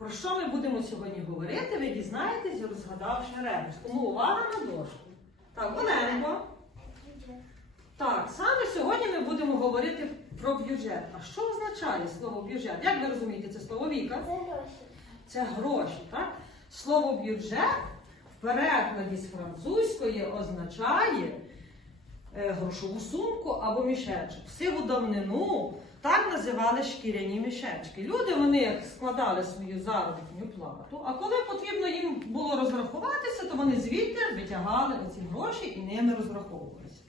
Про що ми будемо сьогодні говорити, ви дізнаєтесь, розгадавши ребус. Тому увага на дошку. Так, Оленко. Так, саме сьогодні ми будемо говорити про бюджет. А що означає слово бюджет? Як ви розумієте це слово Віка? Це гроші. Це гроші, так? Слово бюджет в перекладі з французької означає е, грошову сумку або мішечок. В сиву давнину так називали шкіряні мішечки. Люди вони складали свою заробітну плату, а коли потрібно їм було розрахуватися, то вони звідти витягали оці гроші і ними розраховувалися.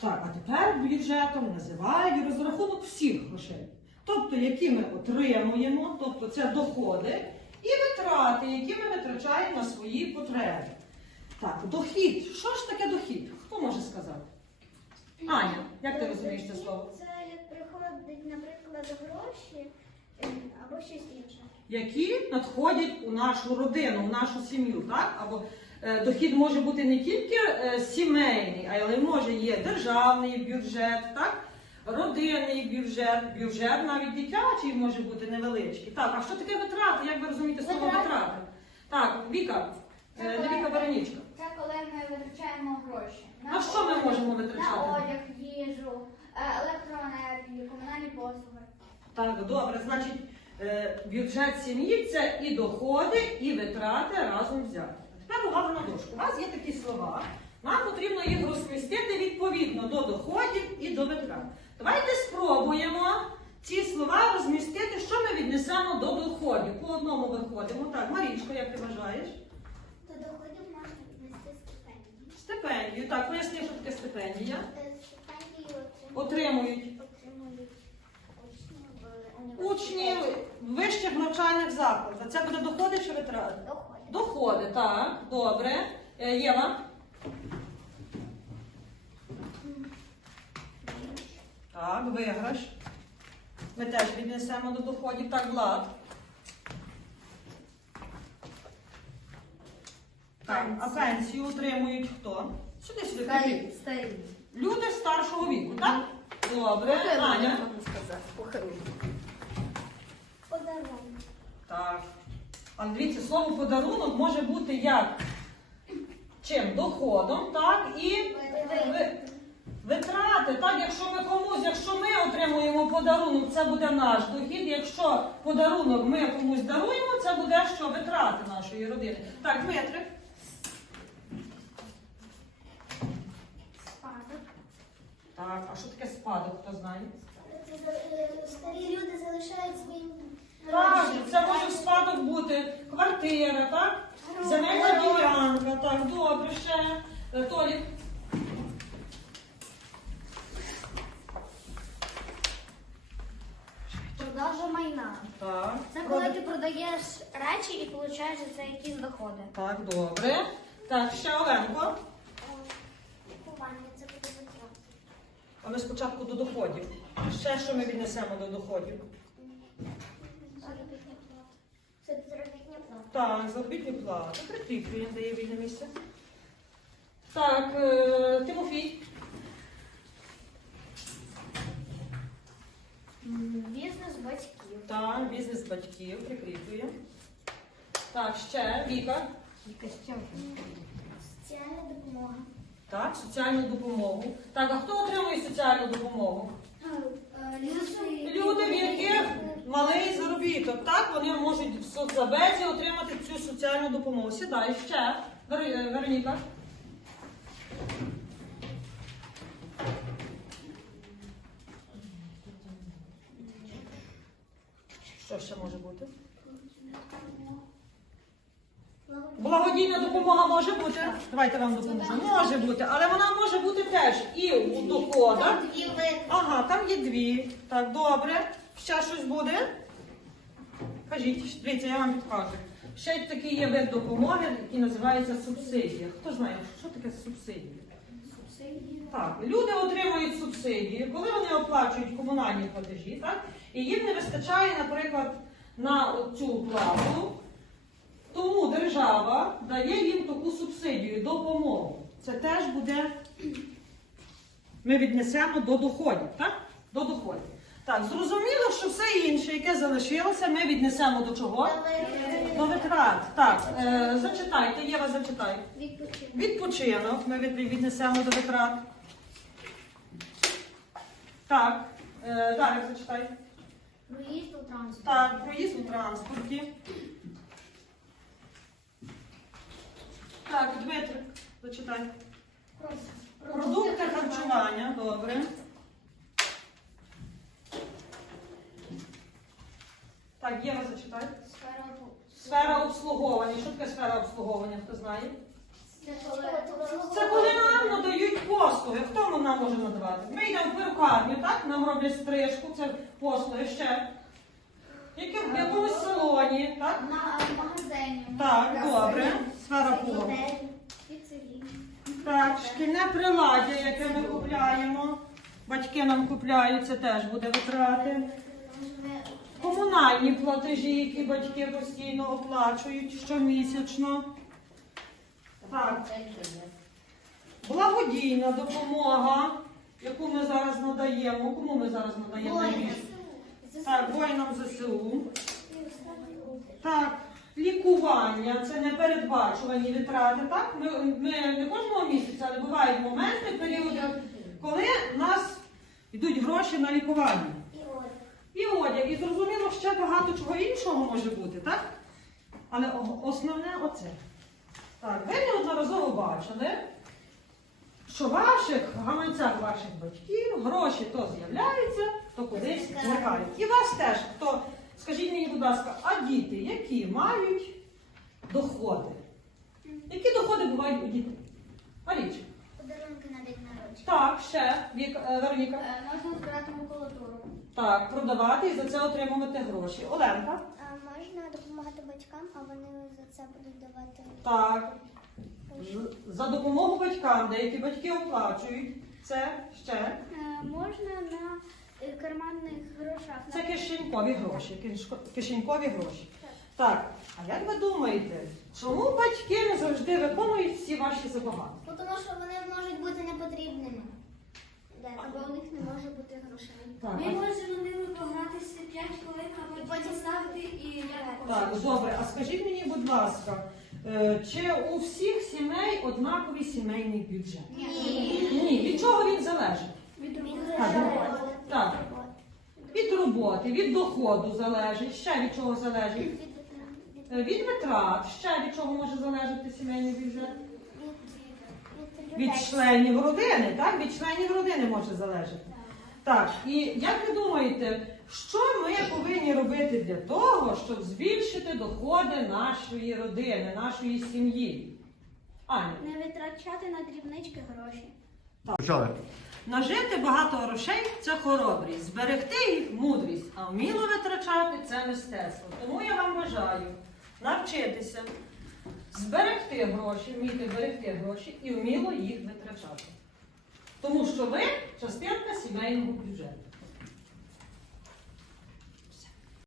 Так, а тепер бюджетом називають розрахунок всіх грошей. Тобто, які ми отримуємо, тобто це доходи і витрати, які ми витрачаємо на свої потреби. Так, дохід. Що ж таке дохід? Хто може сказати? Аня, як ти розумієш це слово? Це як приходить, наприклад, гроші е, або щось інше. Які надходять у нашу родину, у нашу сім'ю, так? Або е, дохід може бути не тільки е, сімейний, але й може є державний бюджет, так? Родинний бюджет, бюджет навіть дитячий може бути невеличкий. Так, а що таке витрати? Як ви розумієте слово Витрати. витрати? Так, Віка, е, не Віка Веронічка. Це коли ми витрачаємо гроші. На що ми можемо витрачати? На одяг, їжу, е, електроенергію, комунальні послуги. Так, добре, значить, е, бюджет сім'ї це і доходи, і витрати разом взяти. Тепер увага на дошку. У вас є такі слова. Нам потрібно їх розмістити відповідно до доходів і до витрат. Давайте спробуємо ці слова розмістити, що ми віднесемо до доходів. По одному виходимо. Так, Марічко, як ти вважаєш? До доходів можна віднести стипендії. Стипендію. Так, поясни, що таке стипендія. Отримують учні вищих навчальних закладів. Це буде доходи чи витрати? Доходи. Доходи, так, добре. Е, Єва? Так, виграш. Ми теж віднесемо до доходів. Так, Влад. Так, а пенсію отримують хто? Сюди сюди. прибіг. Люди старшого віку, так? Добре. Аня. Подарунок. Так. Але дивіться, слово подарунок може бути як чим? Доходом, так? І ви- витрати. Так, якщо ми комусь, якщо ми отримуємо подарунок, це буде наш дохід. Якщо подарунок ми комусь даруємо, це буде що витрати нашої родини. Так, Дмитрик. Спадок. Так, а що таке спадок, хто знає? Старі люди залишають свої Так, це може спадок бути квартира, так? Земельна ділянка, так, добре ще. Е, Толік. Продажа майна. Так. Це коли ти продаєш речі і отримуєш за це якісь доходи. Так, добре. Так, ще Оленко. Купування це буде витрати. Ми спочатку до доходів. Ще що ми віднесемо до доходів? Заробітня плата. Це заробітня плата. Так, заробітні плати. Прикріплюємо, де є вільне місце. Так, е, Тимофій. Бізнес батьків. Так, бізнес батьків, прикріплюємо. Так, ще Віка. Соціальна допомога. Так, соціальну допомогу. Так, а хто отримує соціальну допомогу? Люди, в яких малий заробіток, так, вони можуть в соцзабезі отримати цю соціальну допомогу. Сідай ще. Е, Вероніка. Що ще може бути? Благодійна допомога може бути. Давайте вам допоможу. Може бути, але вона може бути теж і у доходах. Ага, там є дві. Так, добре. Ще щось буде? Кажіть, дивіться, я вам підкажу. Ще такий є вид допомоги, який називається субсидія. Хто знає, що таке субсидія? Так, люди отримують субсидії, коли вони оплачують комунальні платежі, так? І їм не вистачає, наприклад, на цю плату. Тому держава дає їм таку субсидію, допомогу. Це теж буде ми віднесемо до доходів, так? До доходів. Так, зрозуміло, що все інше, яке залишилося, ми віднесемо до чого? До витрат. Так, е, зачитайте, Єва, зачитай. Відпочинок. Відпочинок ми віднесемо до витрат. Так, е, далі зачитай. Проїзд у транспорт. Так, проїзд у транспорті. Так, Дмитрик, зачитай. Продукти харчування, добре. Так, Єва, зачитай. Сфера Сфера обслуговування. Що таке сфера обслуговування, хто знає? Це коли Це коли нам надають послуги. Хто нам може надавати? Ми йдемо в перукарню, так? Нам роблять стрижку, це послуги ще. Які в якомусь салоні, так? на магазині. Так, добре. Сфера послуг. Так, шкільне приладдя, яке ми купляємо. Батьки нам купляють, це теж буде витрати. Комунальні платежі, які батьки постійно оплачують щомісячно. Так, благодійна допомога, яку ми зараз надаємо. Кому ми зараз надаємо? Так, воїнам ЗСУ. Так, лікування це непередбачувані витрати. Так, ми, ми не кожного місяця, але бувають моменти, періоди, коли в нас йдуть гроші на лікування. І одяг, і зрозуміло, ще багато чого іншого може бути, так? Але основне оце. Так, ви неодноразово бачили, що в ваших гаманцях ваших батьків гроші то з'являються, то кудись зникають. І вас теж, хто, скажіть мені, будь ласка, а діти, які мають доходи? Які доходи бувають у дітей? Алічка. Подарунки на день народження. Так, ще, Вік, е, Вероніка. Е, Можна збирати макулатуру. Так, продавати і за це отримувати гроші. Оленка. А можна допомагати батькам, а вони за це будуть давати Так. З- За допомогу батькам, деякі батьки оплачують. Це ще. Е, Можна на е, карманних грошах. Це кишенькові гроші. кишко- Кишенькові гроші. Так, а як ви думаєте, чому батьки не завжди виконують всі ваші забаганки? Тому що вони можуть бути непотрібними. Або у них не може бути грошей. Так, Ми а- можемо ними погратися 5 хвилин, а потім ставити і як так, добре. А скажіть мені, будь ласка, е, чи у всіх сімей однаковий сімейний бюджет? Ні. Ні, від чого він залежить? Так, так. Від роботи, від доходу залежить, ще від чого залежить? Е, Від витрат, ще від чого може залежати сімейний бюджет? Від членів родини, так? Від членів родини може залежати. Так, і як ви думаєте, що ми повинні робити для того, щоб збільшити доходи нашої родини, нашої сім'ї? Аня, Не витрачати на дрібнички гроші. Почали. Нажити багато грошей це хоробрість, зберегти їх мудрість, а вміло витрачати це мистецтво. Тому я вам бажаю навчитися зберегти гроші, вміти берегти гроші і вміло їх витрачати. Тому що ви частинка сімейного бюджету.